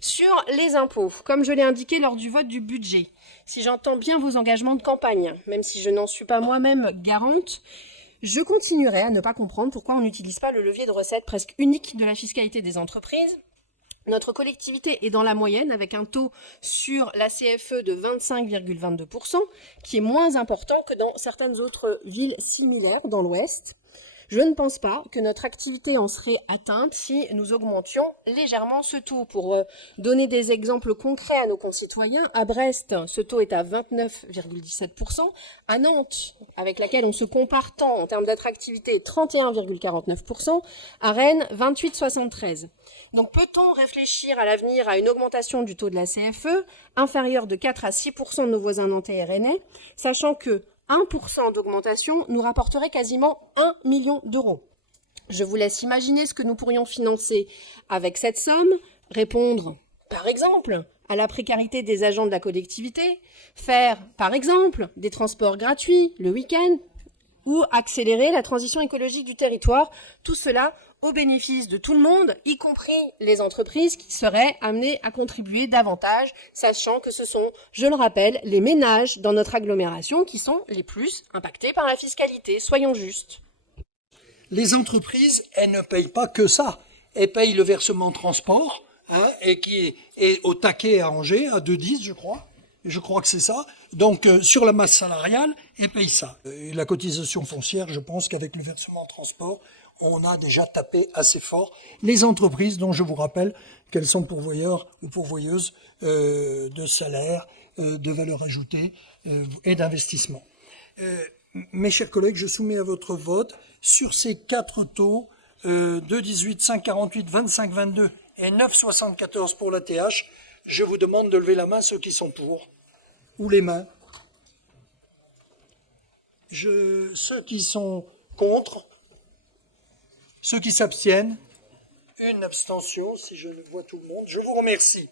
Sur les impôts, comme je l'ai indiqué lors du vote du budget, si j'entends bien vos engagements de campagne, même si je n'en suis pas moi-même garante, je continuerai à ne pas comprendre pourquoi on n'utilise pas le levier de recette presque unique de la fiscalité des entreprises. Notre collectivité est dans la moyenne avec un taux sur la CFE de 25,22%, qui est moins important que dans certaines autres villes similaires dans l'Ouest. Je ne pense pas que notre activité en serait atteinte si nous augmentions légèrement ce taux. Pour donner des exemples concrets à nos concitoyens, à Brest, ce taux est à 29,17%. À Nantes, avec laquelle on se compare tant en termes d'attractivité, 31,49%. À Rennes, 28,73%. Donc peut-on réfléchir à l'avenir à une augmentation du taux de la CFE inférieure de 4 à 6% de nos voisins nantais et rennais, sachant que 1% d'augmentation nous rapporterait quasiment 1 million d'euros. Je vous laisse imaginer ce que nous pourrions financer avec cette somme, répondre, par exemple, à la précarité des agents de la collectivité, faire, par exemple, des transports gratuits le week-end, ou accélérer la transition écologique du territoire, tout cela au bénéfice de tout le monde, y compris les entreprises qui seraient amenées à contribuer davantage, sachant que ce sont, je le rappelle, les ménages dans notre agglomération qui sont les plus impactés par la fiscalité. Soyons justes. Les entreprises, elles ne payent pas que ça. Elles payent le versement transport, et qui est au taquet à Angers, à 2,10 je crois. Je crois que c'est ça. Donc, sur la masse salariale, elles payent ça. Et la cotisation foncière, je pense qu'avec le versement transport, on a déjà tapé assez fort les entreprises dont je vous rappelle qu'elles sont pourvoyeurs ou pourvoyeuses de salaires, de valeur ajoutée et d'investissement. Mes chers collègues, je soumets à votre vote sur ces 4 taux, 2,18, 5,48, 25,22 et 9,74 pour la TH. Je vous demande de lever la main ceux qui sont pour. Ou les mains. Ceux qui sont contre. Ceux qui s'abstiennent. Une abstention si je ne vois tout le monde. Je vous remercie.